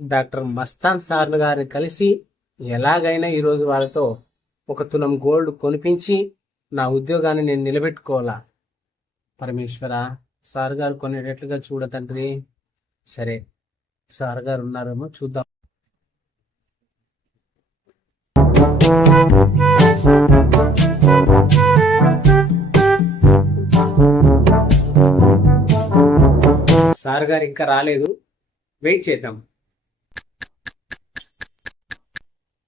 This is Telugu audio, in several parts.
డాక్టర్ మస్తాన్ సార్లు గారిని కలిసి ఎలాగైనా ఈరోజు వాళ్ళతో 1 తులం గోల్డ్ కొనిపించి నా ఉద్యోగాన్ని నేను నిలబెట్టుకోవాలా. పరమేశ్వర, సార్ గారు కొనేటట్లుగా చూడ తండ్రి. సరే, సార్ గారు ఉన్నారేమో చూద్దాం. సార్ గారు ఇంకా రాలేదు, వెయిట్ చేద్దాం.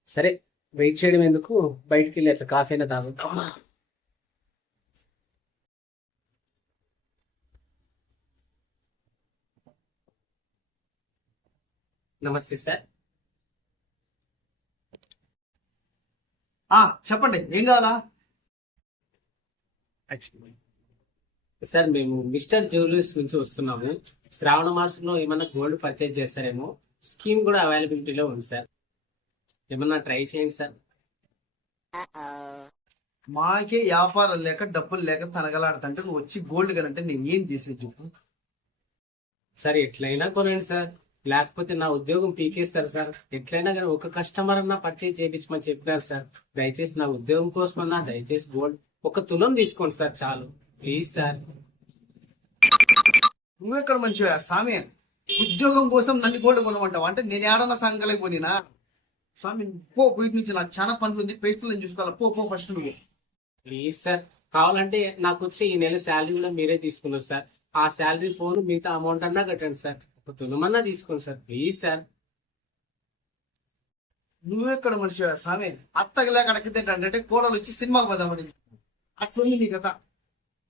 సరే, వెయిట్ చేయడం ఎందుకు, బయటికి వెళ్ళి అట్లా కాఫీ అయినా తాగుతాం. నమస్తే సార్. చెప్పండి, ఏం కావాలా? సార్, మేము మిస్టర్ జ్యువెలర్స్ నుంచి వస్తున్నాము. శ్రావణ మాసంలో ఏమన్నా గోల్డ్ పర్చేజ్ చేస్తారేమో, స్కీమ్ కూడా అవైలబిలిటీలో ఉంది సార్. ఏమన్నా ట్రై చేయండి సార్. మాకే వ్యాపారం లేక డబ్బులు లేక తనగలాడుతుంటే నువ్వు వచ్చి గోల్డ్ కనంటే నేను ఏం చేసేది చెప్పు. సార్, ఎట్లయినా కొనండి సార్, లేకపోతే నా ఉద్యోగం పీకేస్తారు సార్. ఎట్లయినా కానీ ఒక కస్టమర్ అన్నా పర్చేజ్ చేయించమని చెప్పినారు సార్. దయచేసి నా ఉద్యోగం కోసం అన్నా దయచేసి గోల్డ్ 1 తులం తీసుకోండి సార్, చాలు ప్లీజ్ సార్. నువ్వెక్కడ మంచివా స్వామి? ఉద్యోగం కోసం నన్ను గోల్డ్ కొనమంటావు అంటే నేను ఏడన్నా సంఘాలకు పోయినా? స్వామి పో, బయట నుంచి నాకు చాలా పనులు ఉంది, పేస్టులను చూసుకోవాలి. పో పో, ఫస్ట్ నువ్వు. ప్లీజ్ సార్, కావాలంటే నాకు వచ్చి ఈ నెల శాలరీ కూడా మీరే తీసుకున్నారు సార్. ఆ శాలరీ ఫోన్ మిగతా అమౌంట్ అన్నా కట్టండి సార్. 1 తులం అన్నా తీసుకోండి సార్, ప్లీజ్ సార్. నువ్వెక్కడ మనిషివా స్వామి? అత్తగలేక అడగతింటే కోడలు వచ్చి సినిమాకి పోదామని అట్లుంది నీ కథ.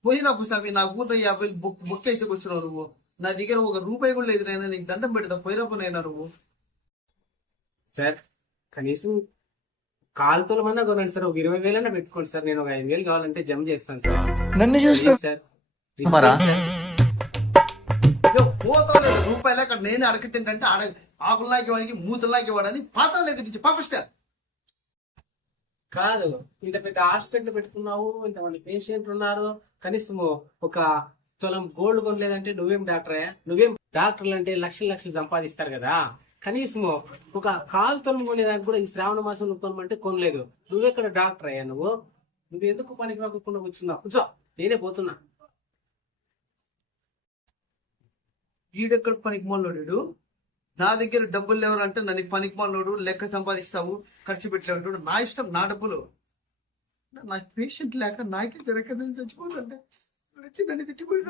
పోయినప్పుడు స్వామి నా ఊర్లో 50 బుక్ వేసి వచ్చినావు నువ్వు. నా దగ్గర ₹1 కూడా లేదు నైనా, నీకు దండం పెడతా. పోయినప్పుడైనా నువ్వు సార్, కనీసం 1/4 తులం అన్నా కొనండి సార్. ఒక 20,000 పెట్టుకోండి సార్. నేను ఒక 5,000 కావాలంటే జమ చేస్తాను సార్. నన్ను చూసుకో ప్లీజ్ సార్, మరా? పోతావు లేదు రూపాయలు. అక్కడ నేనే అడగతింటే ఆకుల్లాకి వాడికి మూతుల్లాకి వాడని పాతాం లేదు నుంచి ఫస్ట్. కాదు, ఇంత పెద్ద హాస్పిటల్ పెట్టుకున్నావు, ఇంతమంది పేషెంట్లు ఉన్నారు, కనీసం 1 తులం గోల్డ్ కొనలేదంటే నువ్వేం డాక్టర్ అయ్యా? నువ్వేం డాక్టర్లు అంటే లక్షలు లక్షలు సంపాదిస్తారు కదా. కనీసం ఒక 1/4 తులం కొనేదానికి కూడా ఈ శ్రావణ మాసంలో కొనమంటే కొనలేదు. నువ్వెక్కడ డాక్టర్ అయ్యా? నువ్వు ఎందుకు పనికి రాకుండా కూర్చున్నావు? కూర్చో, నేనే పోతున్నా. ఈడెక్కడ పనికి మొన్నోడు? నా దగ్గర డబ్బులు లేవాలంటే నన్ను పనికి మొన్నోడు, లెక్క సంపాదిస్తావు, ఖర్చు పెట్టలేవు. నా ఇష్టం, నా డబ్బులు. నాకు పేషెంట్ లేక నాకే జరగదని చచ్చిపోతుంటే నన్ను తిట్టిపోయినా.